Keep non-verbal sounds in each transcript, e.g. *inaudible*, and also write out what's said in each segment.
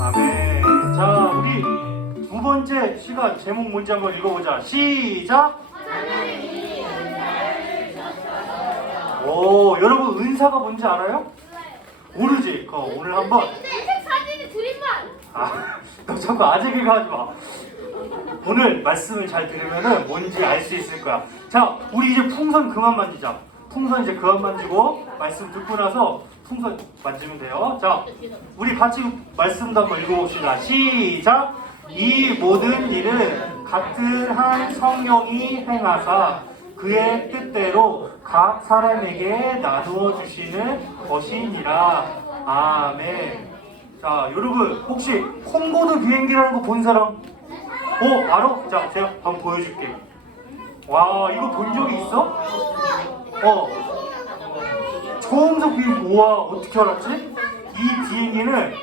아멘. 자, 우리 두 번째 시간 제목 뭔지 한번 읽어보자. 시작. 오, 여러분 은사가 뭔지 알아요? 모르지? 그 오늘 한번 사진이 드림만. 아, 너 자꾸 아재 개그 하지 마. 오늘 말씀을 잘 들으면은 뭔지 알 수 있을 거야. 자, 우리 이제 풍선 그만 만지자. 풍선 이제 그만 만지고 말씀 듣고 나서 풍선 만지면 돼요. 자, 우리 같이 말씀도 한번 읽어봅시다. 시작. 이 모든 일은 같은 한 성령이 행하사 그의 뜻대로 각 사람에게 나누어 주시는 것이니라. 아멘. 자, 여러분 혹시 콩고드 비행기라는 거 본 사람? 어, 알아? 자, 제가 한번 보여줄게. 와, 이거 본 적이 있어? 어. 초음속 비행기, 우와, 어떻게 알았지? 이 비행기는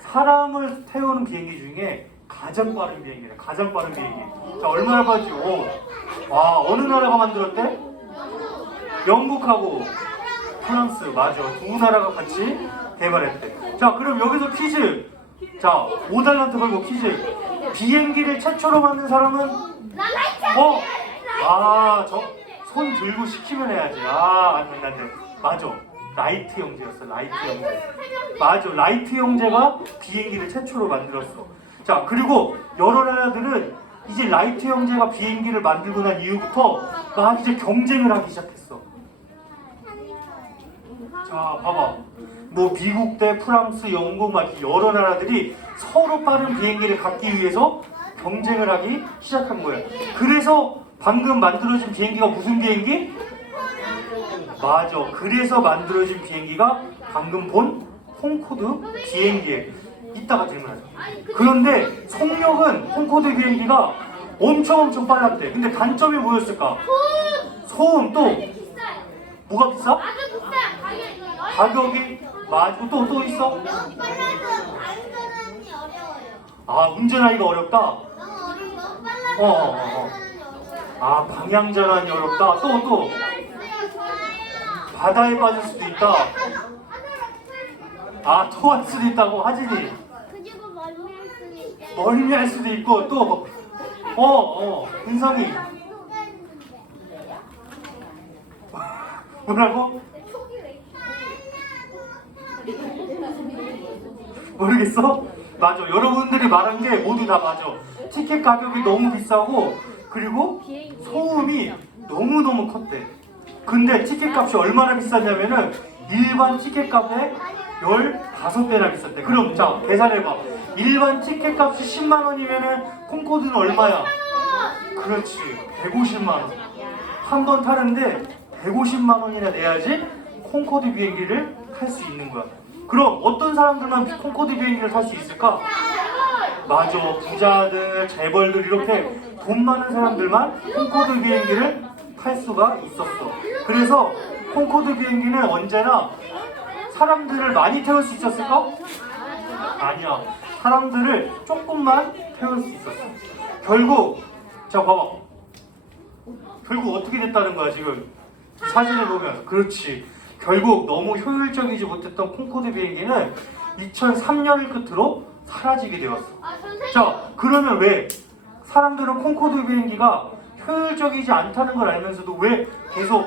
사람을 태우는 비행기 중에 가장 빠른 비행기래. 가장 빠른 비행기. 자, 얼마나 빠르지? 오. 와, 어느 나라가 만들었대? 영국하고 프랑스, 맞아. 두 나라가 같이 개발했대. 자, 그럼 여기서 퀴즈. 자, 5달란트 걸고 퀴즈. 비행기를 최초로 만든 사람은? 어? 아, 저, 손 들고 시키면 해야지. 아, 안 돼, 안 돼. 맞아. 라이트 형제였어, 라이트 형제. 맞아, 라이트 형제가 비행기를 최초로 만들었어. 자, 그리고 여러 나라들은 이제 라이트 형제가 비행기를 만들고 난 이후부터 막 이제 경쟁을 하기 시작했어. 자, 봐봐. 뭐 미국 대 프랑스, 영국 막 여러 나라들이 서로 빠른 비행기를 갖기 위해서 경쟁을 하기 시작한 거예요. 그래서 방금 만들어진 비행기가 무슨 비행기? 맞아. 그래서 만들어진 비행기가 방금 본 콩코드 비행기에 이따가 질문하자. 그런데 속력은 콩코드 비행기가 엄청 엄청 빨랐대. 근데 단점이 뭐였을까? 소음 또. 뭐가 비싸? 가격이. 맞고 또 또 있어? 아 운전하기가 어렵다. 너무 어려 너무 빨라서 어, 어, 아 방향 전환이 어렵다. 또 또 바다에 빠질 수도 있다. 아 토할 수도 있다고 하진이 있어요. 멀미할 수도 있고 또 어, 어, 은성이 *laughs* 뭐라고? 모르겠어? 맞아. 여러분들이 말한 게 모두 다 맞아. 티켓 가격이 너무 비싸고 그리고 소음이 너무너무 컸대. 근데 티켓 값이 얼마나 비쌌냐면은 일반 티켓 값의 15배나 비쌌대. 그럼 자, 계산해봐. 일반 티켓 값이 10만 원이면은 콩코드는 얼마야? 그렇지. 150만 원. 한 번 타는데 150만 원이나 내야지 콩코드 비행기를 탈 수 있는 거야. 그럼 어떤 사람들만 콩코드 비행기를 탈 수 있을까? 맞아. 부자들, 재벌들 이렇게 돈 많은 사람들만 콩코드 비행기를 탈 수가 있었어. 그래서 콩코드 비행기는 언제나 사람들을 많이 태울 수 있었을까? 아니야. 사람들을 조금만 태울 수 있었어. 결국 자 봐봐. 결국 어떻게 됐다는 거야 지금 사진을 보면 그렇지 결국 너무 효율적이지 못했던 콩코드 비행기는 2003년을 끝으로 사라지게 되었어 아. 자 그러면 왜 사람들은 콩코드 비행기가 효율적이지 않다는 걸 알면서도 왜 계속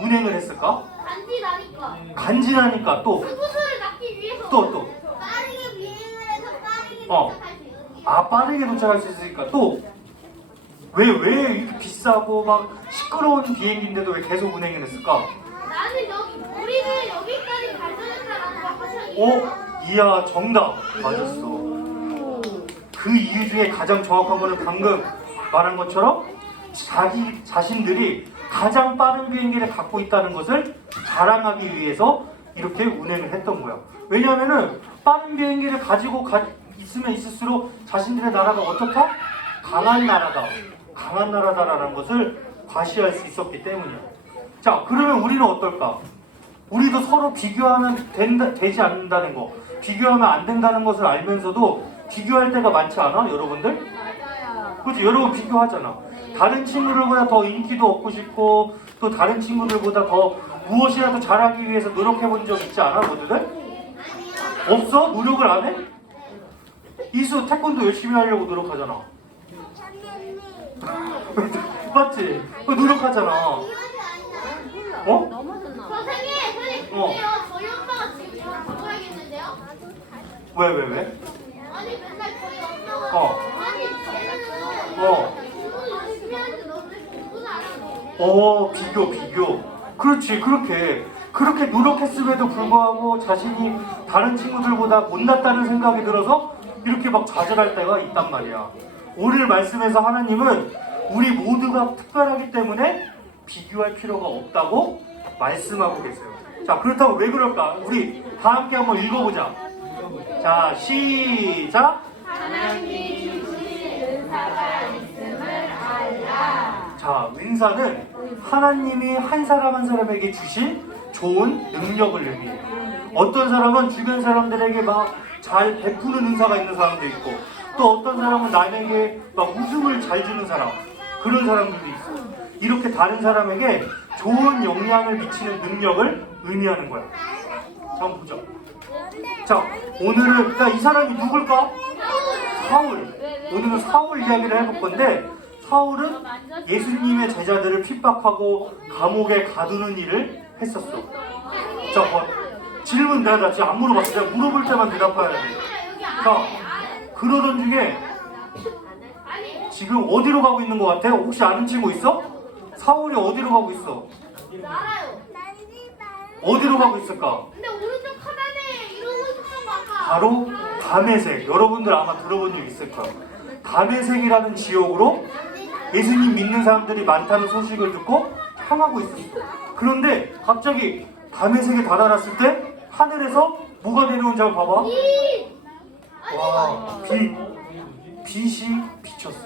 운행을 했을까? 간지 나니까. 간지나니까 또 그곳을 낳기 위해서. 또, 또. 빠르게 비행을 해서 빠르게 어. 도착할 수 있는. 아 빠르게 도착할 수 있으니까 또 왜 왜 이렇게 비싸고 막 시끄러운 비행기인데도 왜 계속 운행을 했을까? 나는 여기 우리는 여기까지 발전했다라는 걸 하셔. 오, 이야 정답 맞았어. 그 이유 중에 가장 정확한 거는 방금 말한 것처럼 자기 자신들이 가장 빠른 비행기를 갖고 있다는 것을 자랑하기 위해서 이렇게 운행을 했던 거야. 왜냐하면은 빠른 비행기를 가지고 가, 있으면 있을수록 자신들의 나라가 어떻다? 강한 나라다. 강한 나라다라는 것을 과시할 수 있었기 때문이야. 자, 그러면 우리는 어떨까? 우리도 서로 비교하면 된다, 되지 않는다는 거, 비교하면 안 된다는 것을 알면서도 비교할 때가 많지 않아, 여러분들? 맞아요. 그렇지, 여러분 비교하잖아. 다른 친구들보다 더 인기도 얻고 싶고, 또 다른 친구들보다 더 무엇이라도 잘하기 위해서 노력해 본 적 있지 않아 너희들? 없어? 노력을 안 해? 이수 태권도 열심히 하려고 노력하잖아 *laughs* 맞지? 그 노력하잖아 어? 선생님, 선생님, 어. 저희 엄마가 지금 저를 바꿔야겠는데요? 왜 왜 왜? 아니, 맨날 저희 엄마가. 어. 어. 어 비교 비교. 그렇지 그렇게. 그렇게 노력했음에도 불구하고 자신이 다른 친구들보다 못났다는 생각이 들어서 이렇게 막 좌절할 때가 있단 말이야. 오늘 말씀에서 하나님은 우리 모두가 특별하기 때문에 비교할 필요가 없다고 말씀하고 계세요. 자 그렇다고 왜 그럴까? 우리 다 함께 한번 읽어보자. 자 시작 자, 은사는 하나님이 한 사람 한 사람에게 주신 좋은 능력을 의미해요. 어떤 사람은 주변 사람들에게 막 잘 베푸는 은사가 있는 사람도 있고, 또 어떤 사람은 남에게 막 웃음을 잘 주는 사람, 그런 사람들도 있어요. 이렇게 다른 사람에게 좋은 영향을 미치는 능력을 의미하는 거야. 자, 한번 보자. 자, 오늘은, 그러니까 이 사람이 누굴까? 사울. 오늘은 사울 이야기를 해볼 건데 사울은 예수님의 제자들을 핍박하고 감옥에 가두는 일을 했었어. 자, 뭐, 질문 내가 나 지금 안 물어봤어. 내가 물어볼 때만 대답해야 돼. 자, 그러던 중에 지금 어디로 가고 있는 것 같아? 혹시 아는 친구 있어? 사울이 어디로 가고 있어? 어디로 가고 있을까? 바로 담에색. 여러분들 아마 들어본 적 있을 거야. 담에색이라는 지역으로 예수님 믿는 사람들이 많다는 소식을 듣고 향하고 있었어. 그런데 갑자기 담에색에 다다랐을 때 하늘에서 뭐가 내려온 줄 봐봐. 이. 와, 빛. 빛이 비쳤어.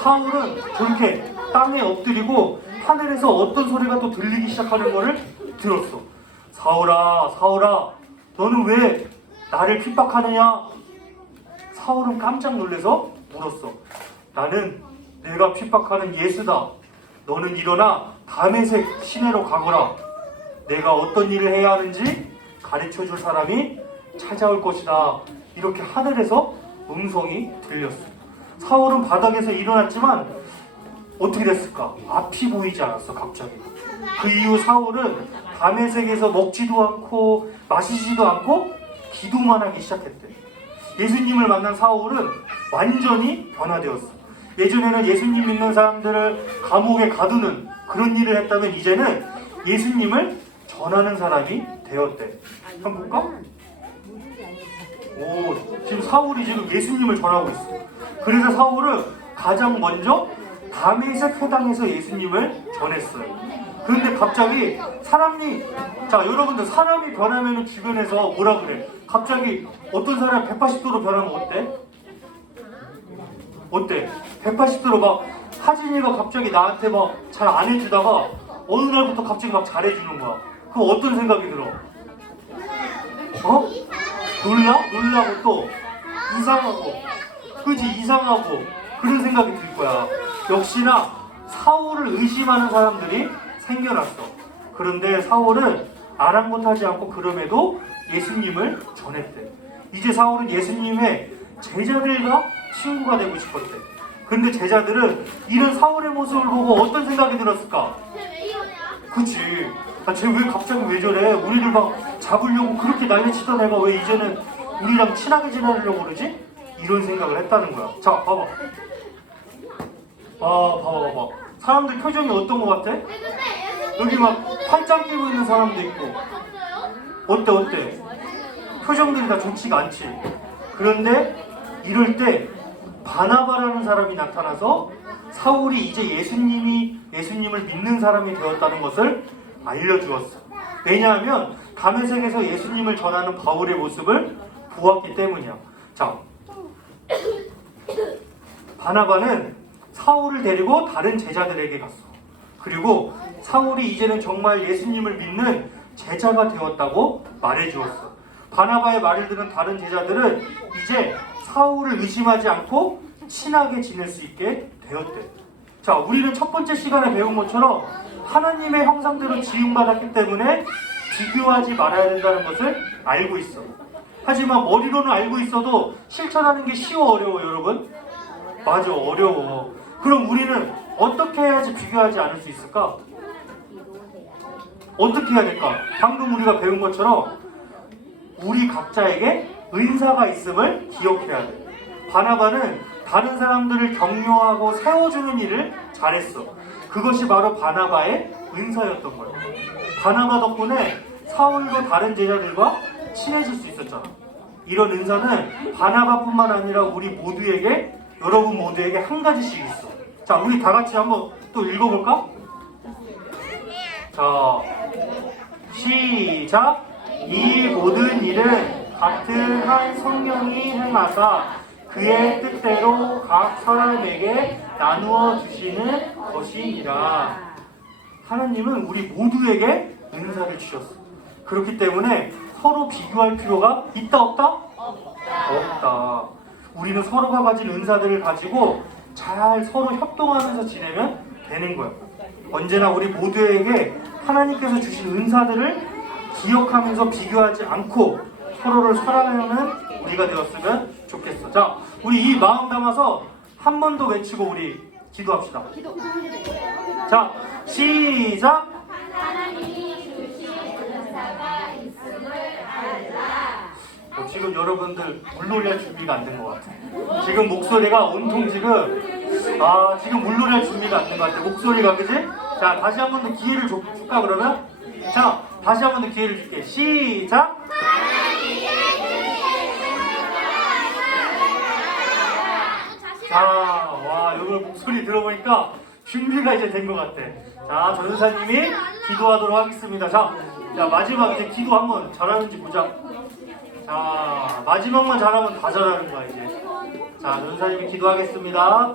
사울은 저렇게 땅에 엎드리고 하늘에서 어떤 소리가 또 들리기 시작하는 거를 들었어. 사울아, 사울아, 너는 왜 나를 핍박하느냐? 사울은 깜짝 놀래서 물었어. 나는 내가 핍박하는 예수다. 너는 일어나 담에색 시내로 가거라. 내가 어떤 일을 해야 하는지 가르쳐 줄 사람이 찾아올 것이다. 이렇게 하늘에서 음성이 들렸어. 사울은 바닥에서 일어났지만 어떻게 됐을까? 앞이 보이지 않았어, 갑자기. 그 이후 사울은 담에색에서 먹지도 않고 마시지도 않고 기도만 하기 시작했대. 예수님을 만난 사울은 완전히 변화되었어. 예전에는 예수님 믿는 사람들을 감옥에 가두는 그런 일을 했다면 이제는 예수님을 전하는 사람이 되었대. 한번 볼까? 오, 지금 사울이 지금 예수님을 전하고 있어. 그래서 사울은 가장 먼저 다메섹 회당에서 예수님을 전했어요. 그런데 갑자기 사람이 자 여러분들 사람이 변하면 주변에서 뭐라 그래? 갑자기 어떤 사람이 180도로 변하면 어때? 어때? 180도로 막 하진이가 갑자기 나한테 막 잘 안 해주다가 어느 날부터 갑자기 막 잘해주는 거야. 그럼 어떤 생각이 들어? 어? 놀라? 놀라고 또 이상하고 그지 이상하고 그런 생각이 들 거야 역시나 사울을 의심하는 사람들이 생겨났어 그런데 사울은 아랑곳하지 않고 그럼에도 예수님을 전했대 이제 사울은 예수님의 제자들과 친구가 되고 싶었대 근데 제자들은 이런 사울의 모습을 보고 어떤 생각이 들었을까? 쟤왜? 그치. 아, 쟤왜 갑자기 왜 저래? 우리를 막 잡으려고 그렇게 난리치던 애가 왜 이제는 우리랑 친하게 지내려고 그러지? 이런 생각을 했다는 거야. 자, 봐봐. 아, 봐봐, 봐봐. 사람들 표정이 어떤 거 같아? 여기 막 팔짱 끼고 있는 사람도 있고. 어때, 어때? 표정들이 다 좋지가 않지. 그런데 이럴 때 바나바라는 사람이 나타나서 사울이 이제 예수님이 예수님을 믿는 사람이 되었다는 것을 알려주었어. 왜냐하면 담에색에서 예수님을 전하는 바울의 모습을 보았기 때문이야. 자, 바나바는 사울을 데리고 다른 제자들에게 갔어. 그리고 사울이 이제는 정말 예수님을 믿는 제자가 되었다고 말해 주었어. 바나바의 말을 들은 다른 제자들은 이제 사울을 의심하지 않고 친하게 지낼 수 있게 되었대. 자, 우리는 첫 번째 시간에 배운 것처럼 하나님의 형상대로 지음받았기 때문에 비교하지 말아야 된다는 것을 알고 있어. 하지만 머리로는 알고 있어도 실천하는 게 쉬워 어려워 여러분? 맞아 어려워. 그럼 우리는 어떻게 해야지 비교하지 않을 수 있을까? 어떻게 해야 될까? 방금 우리가 배운 것처럼 우리 각자에게 은사가 있음을 기억해야 돼. 바나바는 다른 사람들을 격려하고 세워주는 일을 잘했어. 그것이 바로 바나바의 은사였던 거예요. 바나바 덕분에 사울과 다른 제자들과 친해질 수 있었잖아. 이런 은사는 바나바뿐만 아니라 우리 모두에게 여러분 모두에게 한 가지씩 있어. 자, 우리 다 같이 한번 또 읽어볼까? 자, 시작. 이 모든 일은 같은 한 성령이 행하사 그의 뜻대로 각 사람에게 나누어 주시는 것이니라. 하나님은 우리 모두에게 은사를 주셨어. 그렇기 때문에 서로 비교할 필요가 있다 없다? 없다. 우리는 서로가 가진 은사들을 가지고 잘 서로 협동하면서 지내면 되는 거야. 언제나 우리 모두에게 하나님께서 주신 은사들을 기억하면서 비교하지 않고 서로를 사랑하는 우리가 되었으면 좋겠어. 자, 우리 이 마음 담아서 한 번 더 외치고 우리 기도합시다. 자, 시작. 어, 지금 여러분들 물놀이 할 준비가 안 된 것 같아. 지금 목소리가 온통 지금 아 지금 물놀이 할 준비가 안 된 것 같아. 목소리가 그지? 자 다시 한 번 더 기회를 줘, 줄까 그러면? 자 다시 한 번 더 기회를 줄게. 시작. 자, 와, 여러분 목소리 들어보니까 준비가 이제 된 것 같아. 자, 전사님이 기도하도록 하겠습니다. 자, 자 마지막 이제 기도 한번 잘하는지 보자. 자, 마지막만 잘하면 다 잘하는 거야 이제. 자, 전사님이 기도하겠습니다.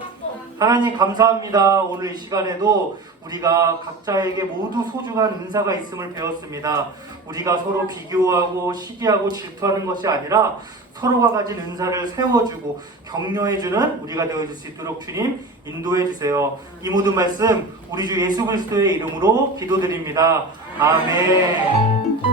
하나님 감사합니다. 오늘 이 시간에도 우리가 각자에게 모두 소중한 은사가 있음을 배웠습니다. 우리가 서로 비교하고 시기하고 질투하는 것이 아니라 서로가 가진 은사를 세워주고 격려해주는 우리가 되어줄 수 있도록 주님 인도해 주세요. 이 모든 말씀 우리 주 예수 그리스도의 이름으로 기도드립니다. 아멘.